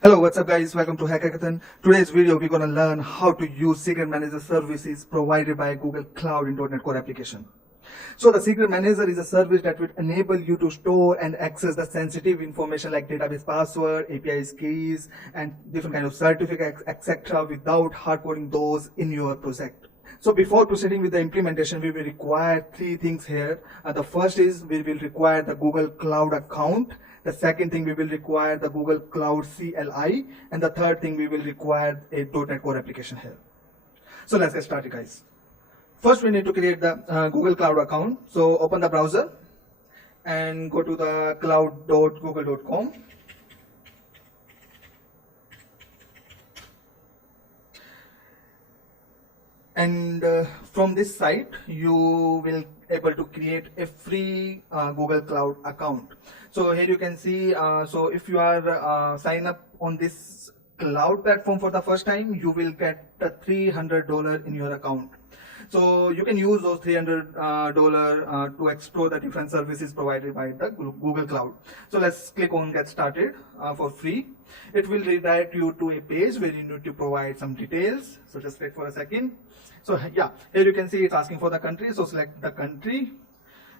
Hello, what's up guys? Welcome to Hackathon. Today's video we're gonna learn how to use Secret Manager services provided by Google Cloud in .NET Core application. So the Secret Manager is a service that will enable you to store and access the sensitive information like database password, APIs keys, and different kind of certificates, etc. without hard coding those in your project. So before proceeding with the implementation, we will require three things here. The first is we will require the Google Cloud account. The second thing, we will require the Google Cloud CLI. And the third thing, we will require a .NET Core application here. So let's get started, guys. First, we need to create the Google Cloud account. So open the browser and go to the cloud.google.com. And from this site, you will able to create a free Google Cloud account. So here you can see, so if you are sign up on this cloud platform for the first time, you will get the $300 in your account. So you can use those $300 to explore the different services provided by the Google Cloud. So let's click on Get Started for free. It will redirect you to a page where you need to provide some details. So just wait for a second. So yeah, here you can see it's asking for the country. So select the country.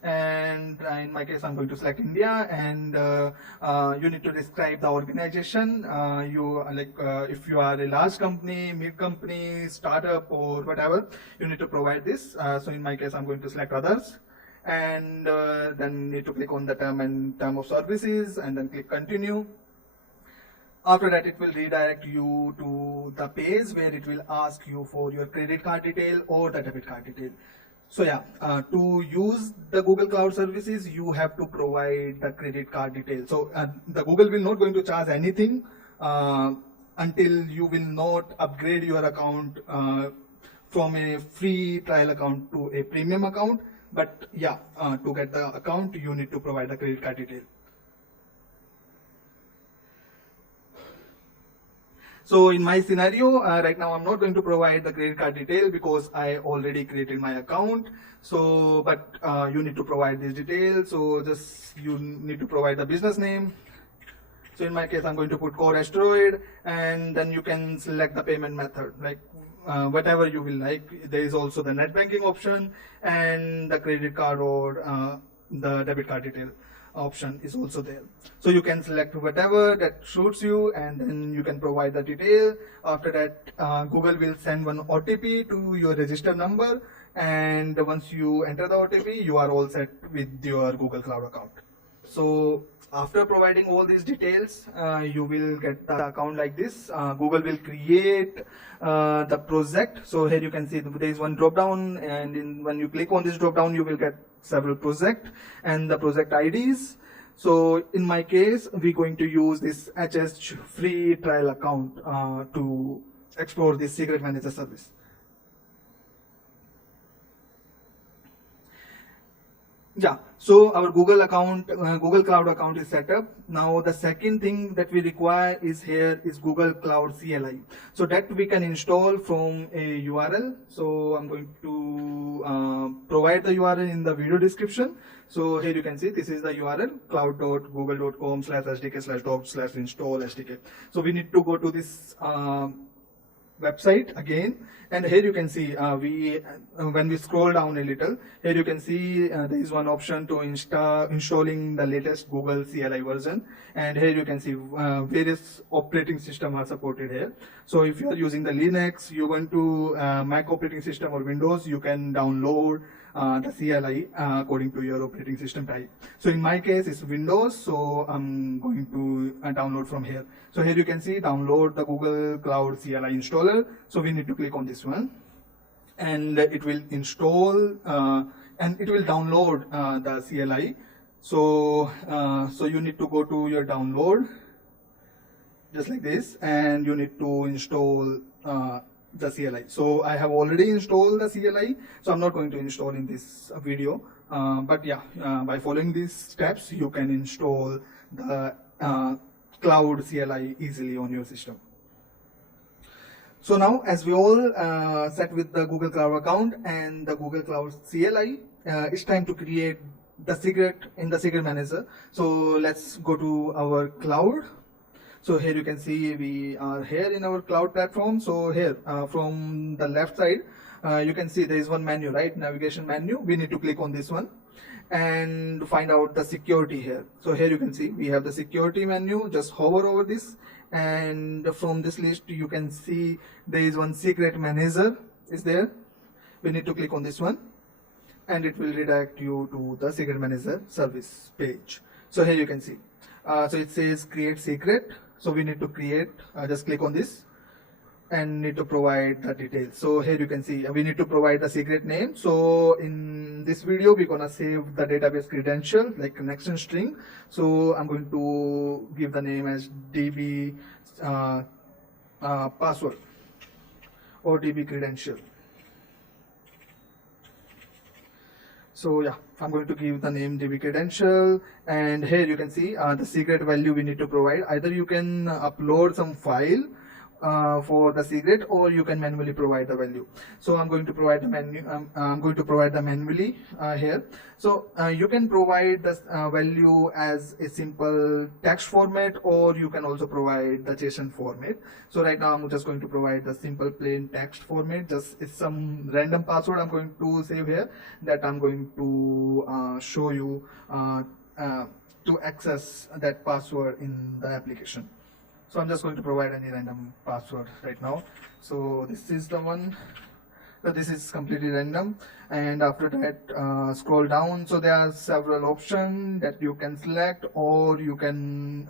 And in my case, I'm going to select India, and you need to describe the organization. If you are a large company, mid company, startup, or whatever, you need to provide this. So in my case, I'm going to select others, and then need to click on the term of services, and then click continue. After that, it will redirect you to the page where it will ask you for your credit card detail or the debit card detail. So yeah, to use the Google Cloud services, you have to provide the credit card details. So the Google will not going to charge anything until you will not upgrade your account from a free trial account to a premium account. But yeah, to get the account, you need to provide the credit card detail. So in my scenario, right now I'm not going to provide the credit card detail because I already created my account. So, but you need to provide these details. So just you need to provide the business name. So in my case, I'm going to put Core Asteroid, and then you can select the payment method, like whatever you will like. There is also the net banking option, and the credit card or the debit card detail option is also there. So you can select whatever that suits you, and then you can provide the detail. After that, Google will send one OTP to your registered number, and once you enter the OTP, you are all set with your Google Cloud account. So after providing all these details, you will get the account like this. Google will create the project. So here you can see there is one drop down, and when you click on this drop down, you will get several projects and the project IDs. So in my case, we're going to use this HS free trial account to explore this Secret Manager service. Yeah, so our Google Cloud account is set up. Now the second thing that we require is here is Google Cloud CLI. So that we can install from a URL. So I'm going to provide the URL in the video description. So here you can see this is the URL, cloud.google.com/sdk/docs/install SDK. So we need to go to this website again, and here you can see when we scroll down a little, here you can see there is one option to installing the latest Google CLI version, and here you can see various operating systems are supported here. So if you are using the Linux, you want to Mac operating system or Windows, you can download the CLI according to your operating system type. So in my case, it's Windows, so I'm going to download from here. So here you can see download the Google Cloud CLI installer. So we need to click on this one, and it will install and it will download the CLI. So so you need to go to your download just like this, and you need to install the CLI. So I have already installed the CLI, so I'm not going to install in this video, but yeah, by following these steps, you can install the Cloud CLI easily on your system. So now, as we all set with the Google Cloud account and the Google Cloud CLI, it's time to create the secret in the Secret Manager. So let's go to our cloud. So here you can see we are here in our cloud platform. So here from the left side, you can see there is one menu, right? Navigation menu. We need to click on this one and find out the security here. So here you can see we have the security menu. Just hover over this, and from this list you can see there is one secret manager is there. We need to click on this one, and it will redirect you to the secret manager service page. So here you can see so it says create secret. So we need to create, just click on this and need to provide the details. So here you can see we need to provide the secret name. So in this video we're gonna save the database credential like connection string. So I'm going to give the name as db password or db credential. So yeah, I'm going to give the name db credential, and here you can see the secret value we need to provide. Either you can upload some file for the secret, or you can manually provide the value. So I'm going to provide the menu. I'm going to provide the manually here. So you can provide the value as a simple text format, or you can also provide the JSON format. So right now I'm just going to provide the simple plain text format. Just it's some random password I'm going to save here that I'm going to show you to access that password in the application. So I'm just going to provide any random password right now. So this is the one. So this is completely random, and after that scroll down. So there are several options that you can select, or you can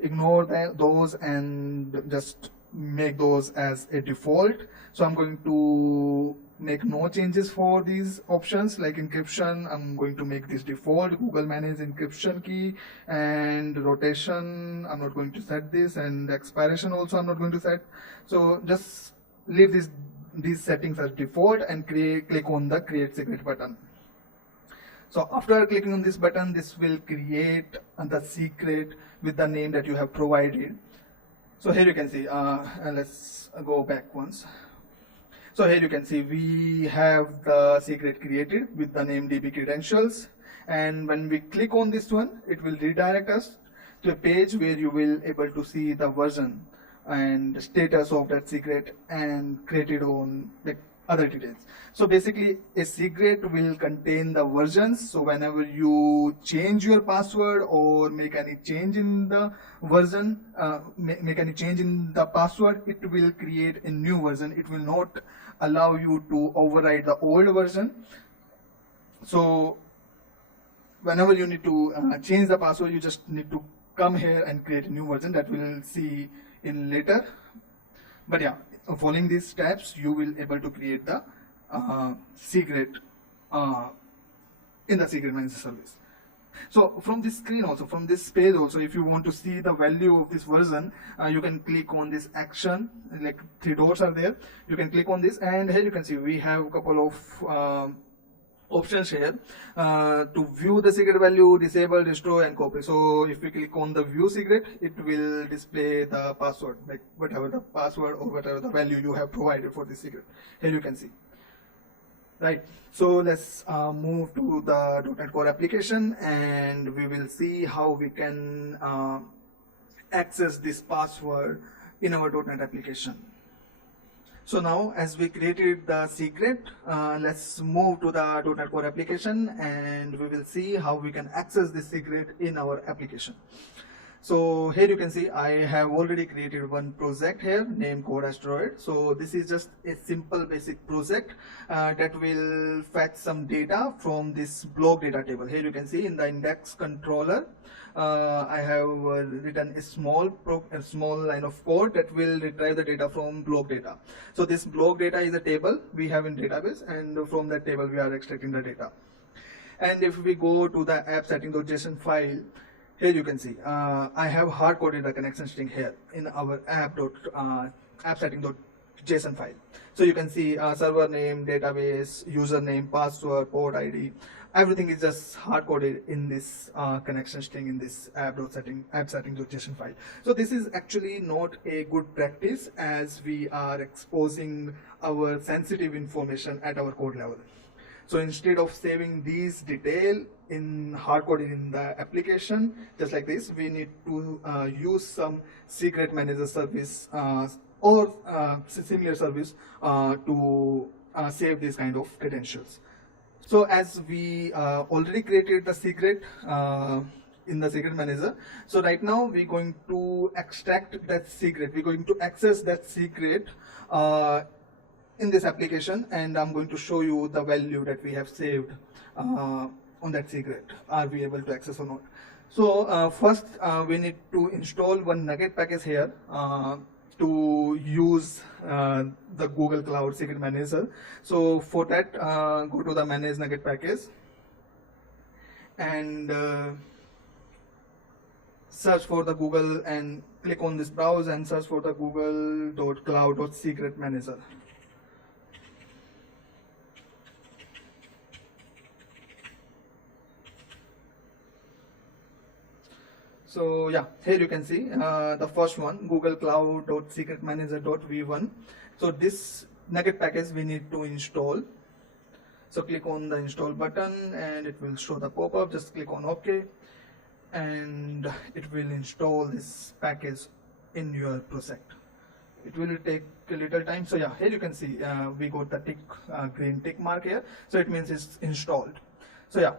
ignore those and just make those as a default. So I'm going to make no changes for these options. Like encryption, I'm going to make this default. Google manage encryption key, and rotation I'm not going to set this, and expiration also I'm not going to set. So just leave these settings as default and click on the create secret button. So after clicking on this button, this will create the secret with the name that you have provided. So here you can see, let's go back once. So here you can see we have the secret created with the name db credentials, and when we click on this one, it will redirect us to a page where you will able to see the version and status of that secret and created on like other details. So basically a secret will contain the versions. So whenever you change your password or make any change in the version, make any change in the password, it will create a new version. It will not allow you to override the old version. So whenever you need to change the password, you just need to come here and create a new version that we'll see in later. But yeah, following these steps, you will able to create the secret in the secret manager service. So from this screen also, from this page also, if you want to see the value of this version, you can click on this action, like 3 dots are there. You can click on this, and here you can see we have a couple of options here to view the secret value, disable, restore, and copy. So if we click on the view secret, it will display the password, like whatever the password or whatever the value you have provided for this secret. Here you can see. Right. So let's move to the .NET Core application, and we will see how we can access this password in our .NET application. So now, as we created the secret, let's move to the .NET Core application, and we will see how we can access this secret in our application. So here you can see I have already created one project here named Code Asteroid. So this is just a simple basic project that will fetch some data from this block data table. Here you can see in the index controller, I have written a small line of code that will retrieve the data from block data. So this block data is a table we have in database, and from that table we are extracting the data. And if we go to the app setting.json file, here you can see I have hard coded the connection string here in our app setting.json file. So you can see server name, database, username, password, port ID, everything is just hard coded in this connection string in this app setting.json file. So this is actually not a good practice, as we are exposing our sensitive information at our code level. So instead of saving these detail in hard-coded in the application, just like this, we need to use some secret manager service or similar service to save these kind of credentials. So as we already created the secret in the secret manager, so right now we're going to extract that secret. We're going to access that secret in this application, and I'm going to show you the value that we have saved on that secret. Are we able to access or not? So first we need to install one Nugget package here to use the Google Cloud Secret Manager. So for that, go to the Manage Nugget package and search for the Google and click on this browse and search for the google.cloud.secret manager. So yeah, here you can see the first one, Google Cloud.secretmanager.v1. So this Nugget package we need to install. So click on the install button and it will show the pop-up. Just click on OK and it will install this package in your project. It will take a little time. So yeah, here you can see we got the tick, green tick mark here. So it means it's installed. So yeah,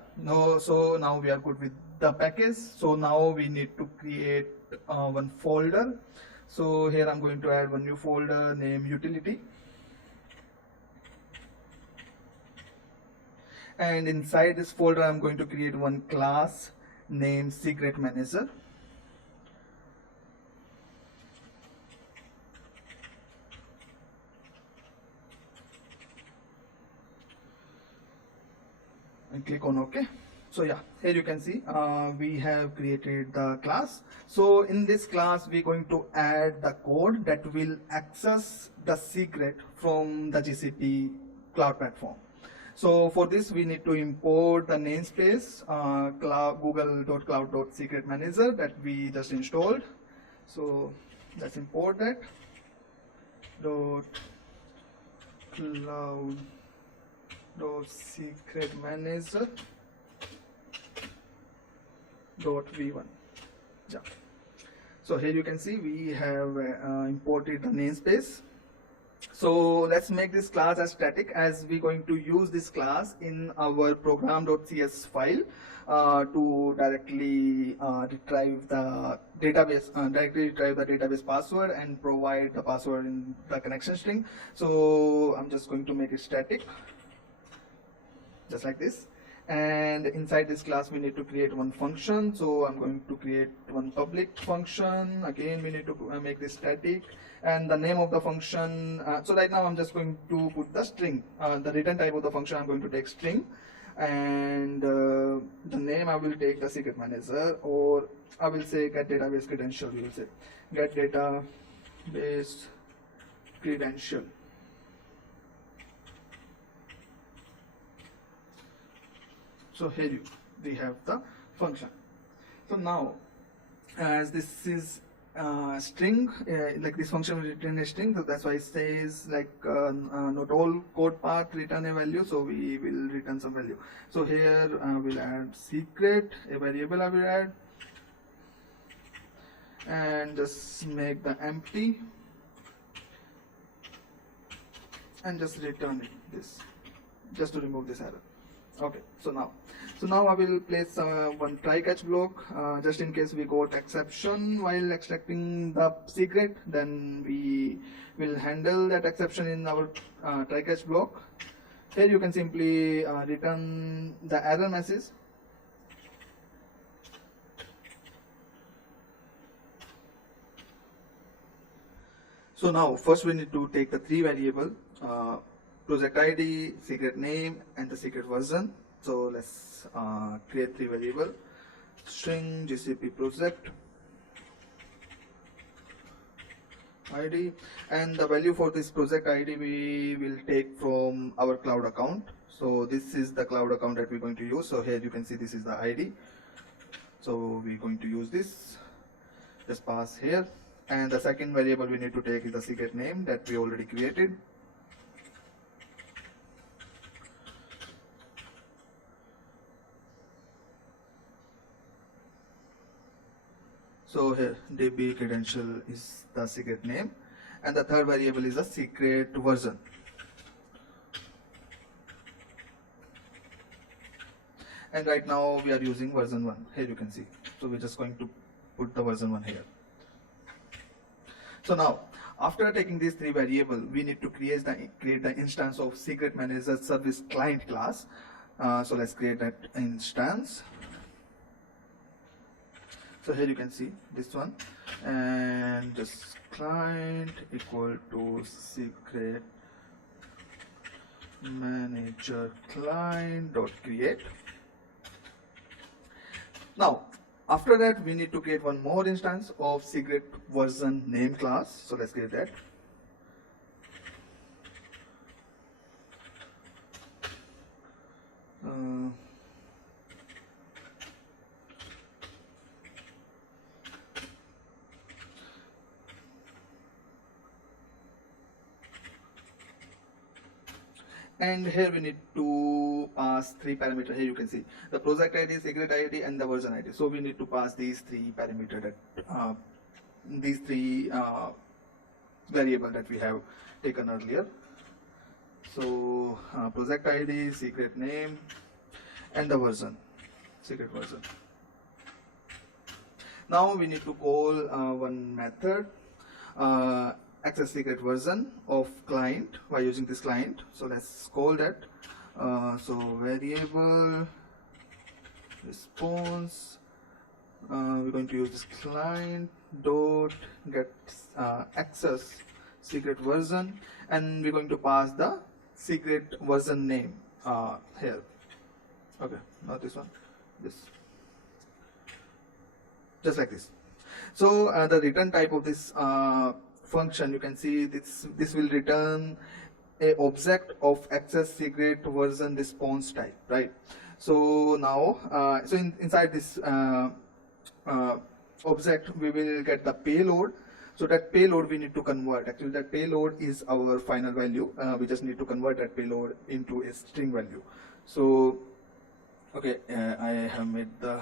so now we are good with the package. So now we need to create one folder. So here I'm going to add one new folder named utility. And inside this folder I'm going to create one class named secret manager. And click on OK. So yeah, here you can see we have created the class. So in this class we're going to add the code that will access the secret from the GCP cloud platform. So for this we need to import the namespace google.cloud.secretmanager that we just installed. So let's import that .cloud.secretmanager.v1. Yeah. So here you can see we have imported the namespace. So let's make this class as static, as we're going to use this class in our program.cs file to directly retrieve the database password and provide the password in the connection string. So I'm just going to make it static, just like this. And inside this class we need to create one function. So I'm going to create one public function. Again we need to make this static, and the name of the function, so right now I'm just going to put the string, the return type of the function I'm going to take string, and the name I will take the secret manager, or I will say get database credential. We will say get database credential. So here we have the function. So now, as this is string, like this function will return a string, so that's why it says like not all code part return a value, so we will return some value. So here we'll add secret, a variable I will add, and just make the empty and just return it this, just to remove this error. Okay, so now I will place one try catch block just in case we got exception while extracting the secret. Then we will handle that exception in our try catch block. Here you can simply return the error message. So now first we need to take the three variable, project ID, secret name, and the secret version. So let's create three variable, string GCP project ID, and the value for this project ID we will take from our cloud account. So this is the cloud account that we're going to use. So here you can see this is the ID. So we're going to use this, just pass here. And the second variable we need to take is the secret name that we already created. So here db credential is the secret name, and the third variable is the secret version. And right now we are using version 1. Here you can see. So we're just going to put the version 1 here. So now, after taking these three variables, we need to create the instance of secret manager service client class. So let's create that instance. So here you can see this one, and just client equal to secret manager client dot create. Now, after that, we need to create one more instance of secret version name class. So let's create that. And here we need to pass three parameters. Here you can see the project ID, secret ID, and the version ID. So we need to pass these three parameters, these three variables that we have taken earlier. So project ID, secret name, and the version, secret version. Now we need to call one method, access secret version of client by using this client. So let's call that. So variable response. We're going to use this client dot get access secret version, and we're going to pass the secret version name here. Okay, not this one, this, just like this. So the return type of this function, you can see this will return a object of access secret version response type, right? So now inside this object we will get the payload. So that payload we need to convert. Actually that payload is our final value. We just need to convert that payload into a string value. So okay, I have made the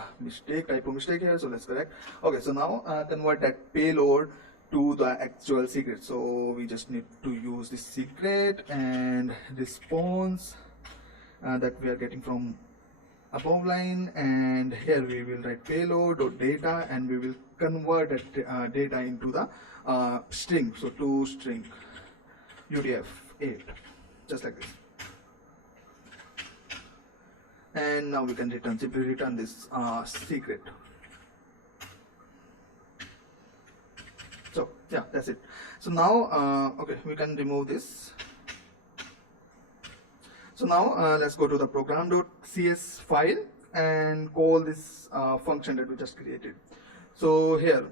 typo mistake here, so let's correct. Okay, so now convert that payload to the actual secret. So we just need to use this secret and response that we are getting from above line, and here we will write payload or data, and we will convert that data into the string. So to string UTF-8, just like this. And now we can simply return this secret. So yeah, that's it. So now okay, we can remove this. So now let's go to the program.cs file and call this function that we just created. So here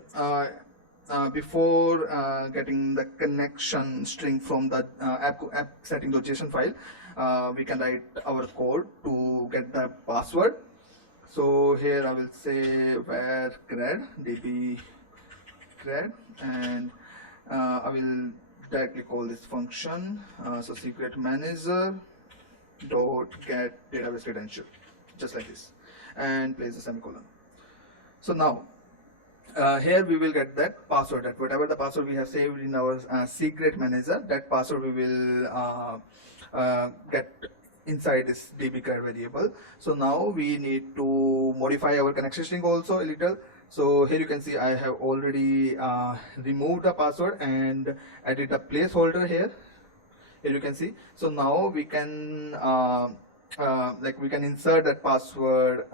before getting the connection string from the app setting.json file, we can write our code to get the password. So here I will say var cred db cred, and I will directly call this function. So secret manager dot get database credential, just like this, and place a semicolon. So now here we will get that password, that whatever the password we have saved in our secret manager, that password we will get inside this dbcard variable. So now we need to modify our connection string also a little. So here you can see I have already removed the password and added a placeholder here. Here you can see. So now we can we can insert that password,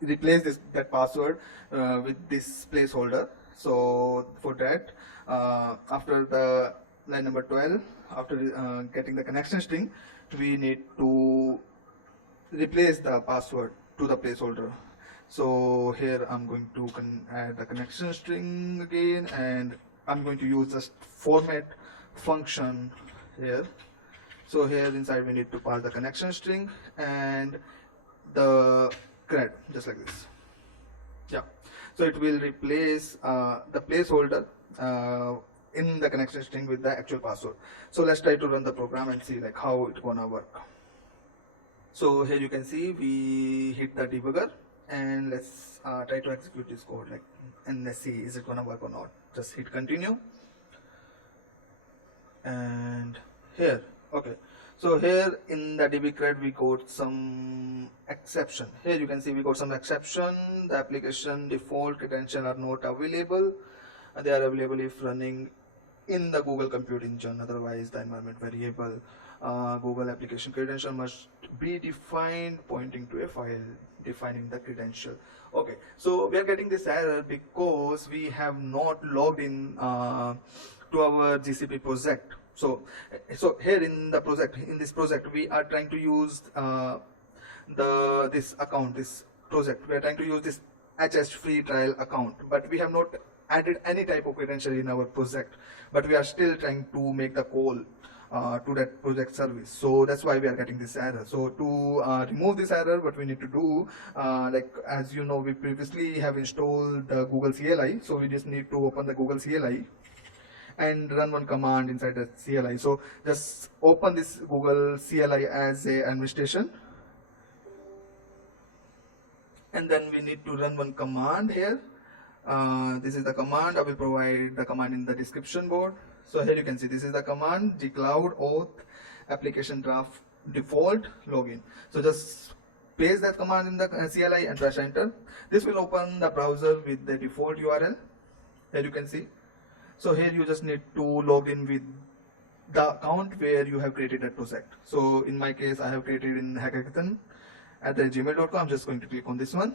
replace that password with this placeholder. So for that, after the line number 12, after getting the connection string, we need to replace the password to the placeholder. So here I'm going to add the connection string again, and I'm going to use just format function here. So here inside we need to pass the connection string and the cred, just like this. Yeah, so it will replace the placeholder in the connection string with the actual password. So let's try to run the program and see like how it's gonna work. So here you can see we hit the debugger, and let's try to execute this code, like, and let's see is it gonna work or not. Just hit continue, and here, okay, so here in the dbcred we got some exception. Here you can see we got some exception. The application default credentials are not available. They are available if running in the Google Compute Engine, otherwise the environment variable Google application credential must be defined pointing to a file defining the credential. Okay, so we are getting this error because we have not logged in to our GCP project. So here in the project, in this project, we are trying to use this project. We are trying to use this HS free trial account, but we have not added any type of credential in our project. But we are still trying to make the call to that project service. So that's why we are getting this error. So to remove this error, what we need to do, like as you know, we previously have installed the Google CLI. So we just need to open the Google CLI and run one command inside the CLI. So just open this Google CLI as a administration, and then we need to run one command here. This is the command. I will provide the command in the description board. So here you can see this is the command, gcloud auth application draft default login. So just paste that command in the CLI and press enter. This will open the browser with the default URL. Here you can see. So here you just need to log in with the account where you have created that project. So in my case, I have created in hackathon@gmail.com. I'm just going to click on this one,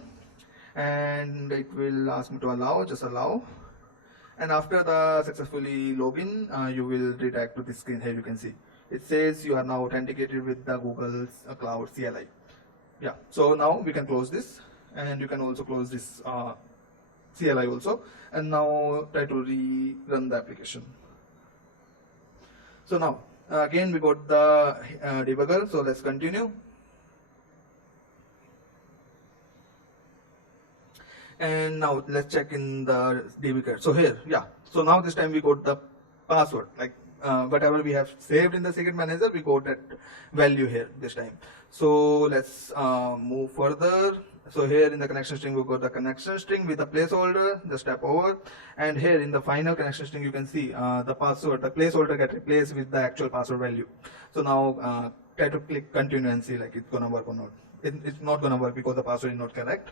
and it will ask me to allow, just allow. And after the successfully login, you will redirect to this screen. Here you can see it says you are now authenticated with the Google Cloud CLI. Yeah, so now we can close this, and you can also close this CLI also, and now try to rerun the application. So now again we got the debugger, so let's continue. And now let's check in the dbcred. So here, yeah, so now this time we got the password, like whatever we have saved in the secret manager, we got that value here this time. So let's move further. So here in the connection string, we got the connection string with the placeholder. Just tap over, and here in the final connection string, you can see the password, the placeholder get replaced with the actual password value. So now try to click continue and see like it's gonna work or not. It's not gonna work because the password is not correct.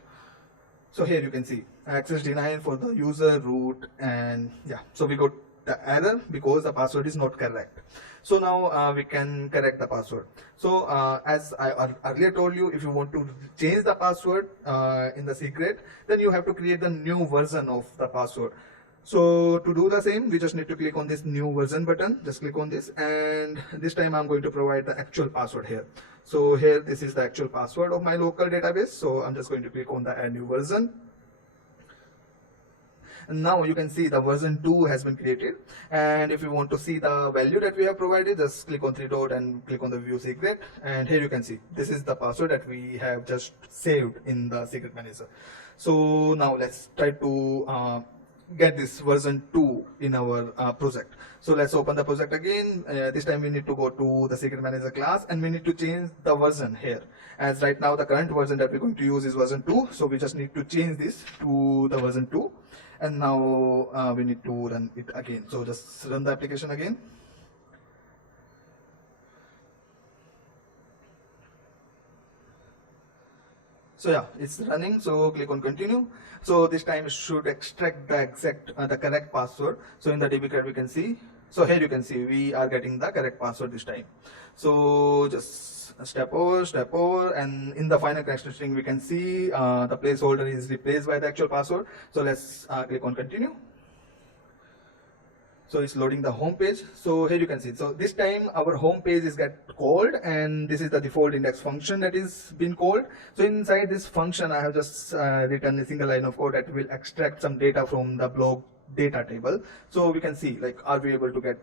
So here you can see access denied for the user, root, and yeah, so we got the error because the password is not correct. So now we can correct the password. So as I earlier told you, if you want to change the password in the secret, then you have to create the new version of the password. So to do the same, we just need to click on this new version button. Just click on this, and this time I'm going to provide the actual password here. So here, this is the actual password of my local database. So I'm just going to click on the add new version. And now you can see the version 2 has been created. And if you want to see the value that we have provided, just click on three dot and click on the view secret. And here you can see this is the password that we have just saved in the secret manager. So now let's try to get this version 2 in our project. So let's open the project again. This time we need to go to the secret manager class, and we need to change the version here. As right now the current version that we're going to use is version 2, so we just need to change this to the version 2. And now we need to run it again. So just run the application again. So yeah, it's running. So click on continue. So this time it should extract the exact the correct password. So in the dbcred we can see. So here you can see we are getting the correct password this time. So just step over, and in the final connection string we can see the placeholder is replaced by the actual password. So let's click on continue. So it's loading the home page. So here you can see. So this time our home page is get called, and this is the default index function that is been called. So inside this function, I have just written a single line of code that will extract some data from the blog data table. So we can see like are we able to get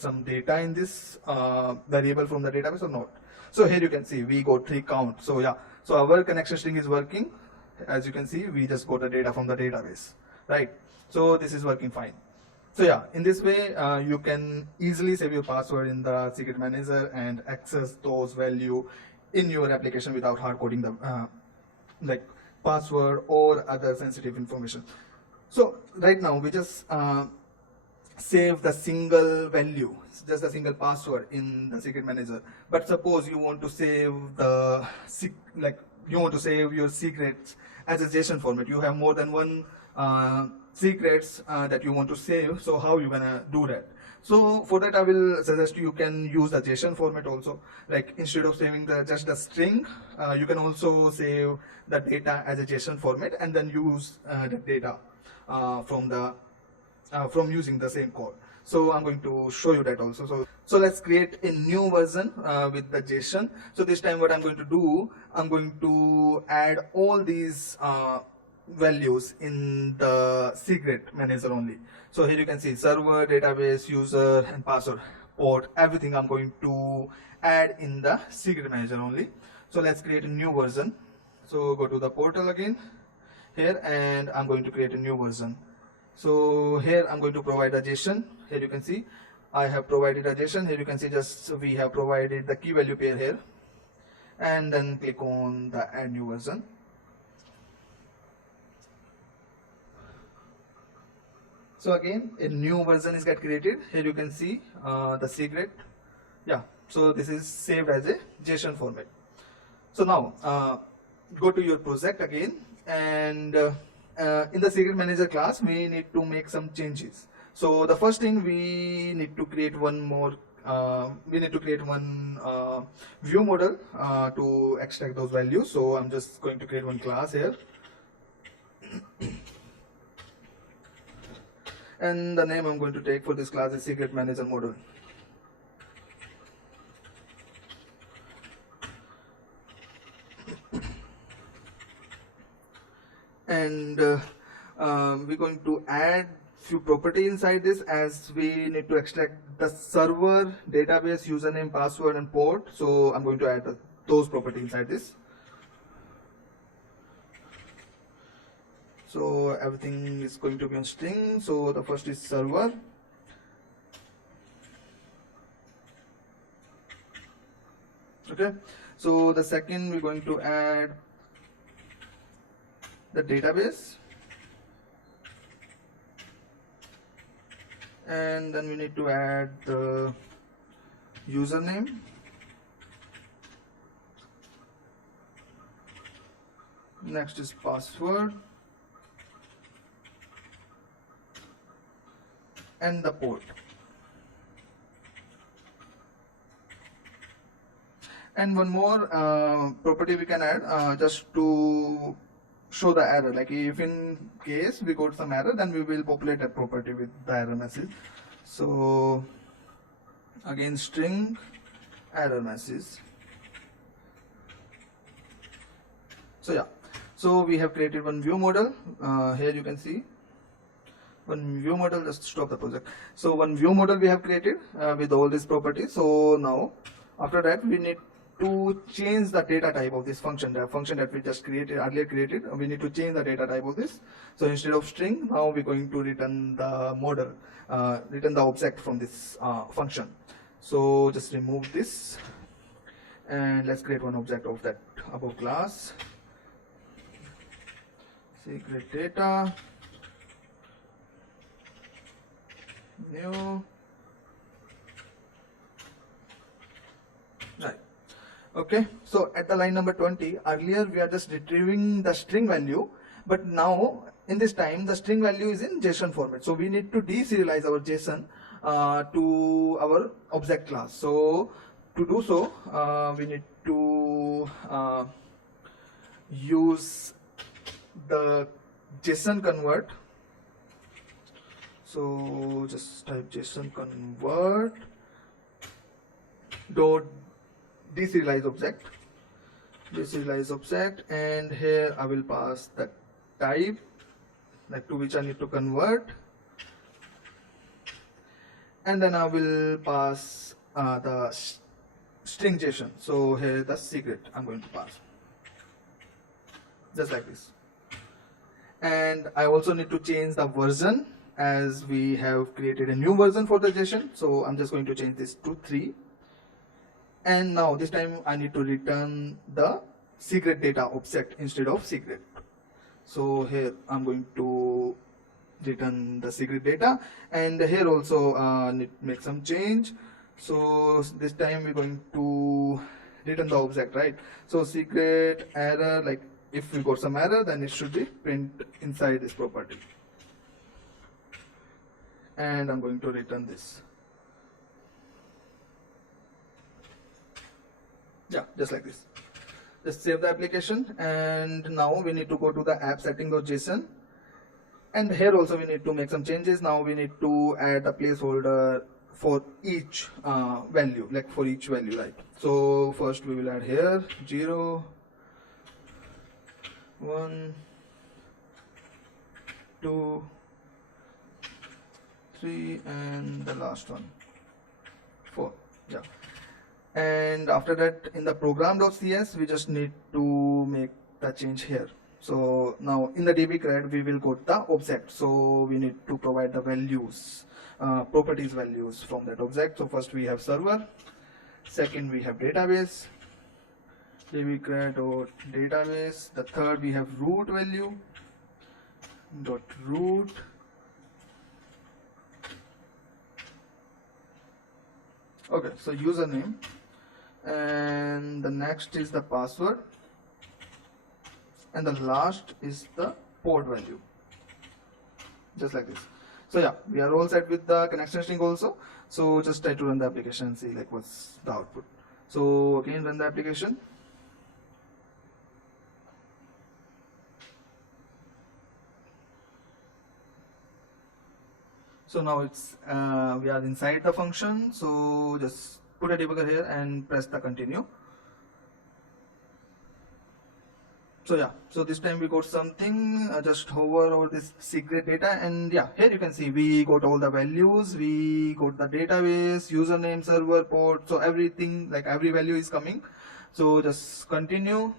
some data in this variable from the database or not. So here you can see we got 3 count. So yeah, so our connection string is working. As you can see, we just got the data from the database, right? So this is working fine. So yeah, in this way you can easily save your password in the secret manager and access those value in your application without hard coding them. like password or other sensitive information. So right now we just save the single value, just a single password in the secret manager. But suppose you want to save the you want to save your secrets as a JSON format. You have more than one secrets that you want to save. So how you gonna do that? So for that, I will suggest you can use the JSON format also. Like instead of saving just the string, you can also save the data as a JSON format and then use the data from using the same code. So I'm going to show you that also. So let's create a new version with the JSON. So this time what I'm going to do, I'm going to add all these values in the secret manager only. So here you can see server, database, user, and password, port, everything I'm going to add in the secret manager only. So let's create a new version. So go to the portal again here, and I'm going to create a new version. So here I'm going to provide a JSON. Here you can see I have provided a JSON. Here you can see just we have provided the key value pair here, and then click on the add new version. So again a new version is get created. Here you can see the secret. Yeah, so this is saved as a JSON format. So now go to your project again, and in the secret manager class we need to make some changes. So the first thing, we need to create one more view model to extract those values. So I'm just going to create one class here, and the name I'm going to take for this class is secret manager model. And we're going to add few property inside this, as we need to extract the server, database, username, password, and port. So I'm going to add those property inside this. So everything is going to be on string. So the first is server. Okay. So the second, we're going to add the database, and then we need to add the username, next is password, and the port. And one more property we can add just to show the error, like if in case we got some error, then we will populate that property with the error message. So again string error message. So yeah, so we have created one view model. Here you can see one view model. Just stop the project. So one view model we have created with all these properties. So now after that, we need to change the data type of this function, the function that we just earlier created. We need to change the data type of this. So instead of string, now we're going to return the model, return the object from this function. So just remove this, and let's create one object of that above class, secret data, new. Right. Okay, so at the line number 20, earlier we are just retrieving the string value, but now in this time the string value is in JSON format. So we need to deserialize our JSON to our object class. So to do so, we need to use the JSON convert. So just type JSON convert dot deserialize object, and here I will pass the type, like to which I need to convert, and then I will pass the string JSON. So here the secret I'm going to pass, just like this. And I also need to change the version, as we have created a new version for the JSON. So I'm just going to change this to 3. And now this time I need to return the secret data object instead of secret. So here I'm going to return the secret data, and here also need to make some change. So this time we're going to return the object, right? So secret error, like if we got some error, then it should be print inside this property. And I'm going to return this. Yeah, just like this. Just save the application, and now we need to go to the app setting.json, and here also we need to make some changes. Now we need to add a placeholder for each value, like for each value, right? So first we will add here 0, 1, 2, 3, and the last one 4. Yeah. And after that, in the program.cs, we just need to make the change here. So now in the db CRUD, we will go to the object. So we need to provide the values, properties values from that object. So first we have server, second we have database, db CRUD or database. The third we have root value dot root. Okay, so username, and the next is the password, and the last is the port value, just like this. So yeah, we are all set with the connection string also. So just try to run the application and see like what's the output. So again, run the application. So now it's we are inside the function. So just put a debugger here and press the continue. So yeah, so this time we got something, just hover over this secret data, and yeah, here you can see we got all the values, we got the database, username, server, port, so everything, like every value is coming. So just continue,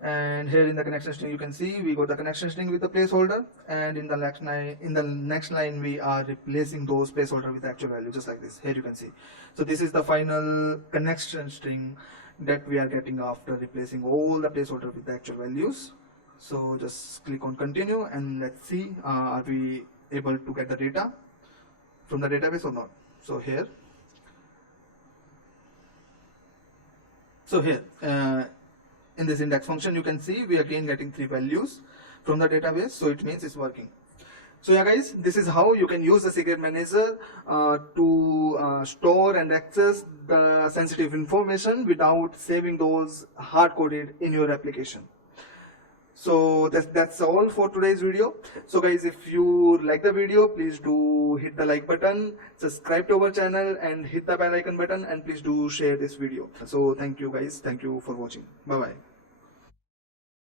and here in the connection string you can see we got the connection string with the placeholder, and in the next line we are replacing those placeholder with the actual value, just like this. Here you can see. So this is the final connection string that we are getting after replacing all the placeholder with the actual values. So just click on continue, and let's see are we able to get the data from the database or not. So here, in this index function you can see we are again getting 3 values from the database, so it means it's working. So yeah guys, this is how you can use the secret manager to store and access the sensitive information without saving those hard-coded in your application. So that's all for today's video. So guys, if you like the video, please do hit the like button, subscribe to our channel, and hit the bell icon button, and please do share this video. So thank you guys, thank you for watching. Bye bye.